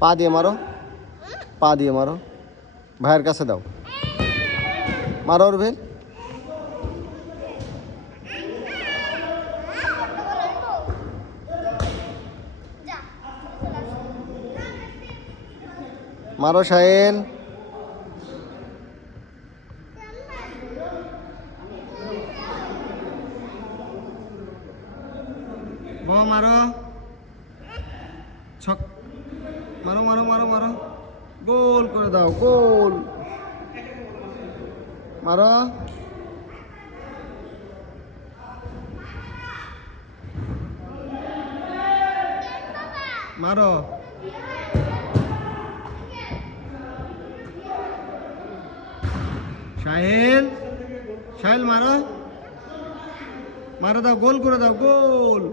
পা দিয়ে মারো, পা দিয়ে মারো, ভাইয়ের কাছে দাও, মারো উর্ভিল। মারো শাহিন। মারো ছক, মারো মারো মারো মারো, গোল করে দাও, গোল মারো। মারো শাহিন, শাহিন মারো, মারো দাও, গোল করে দাও, গোল।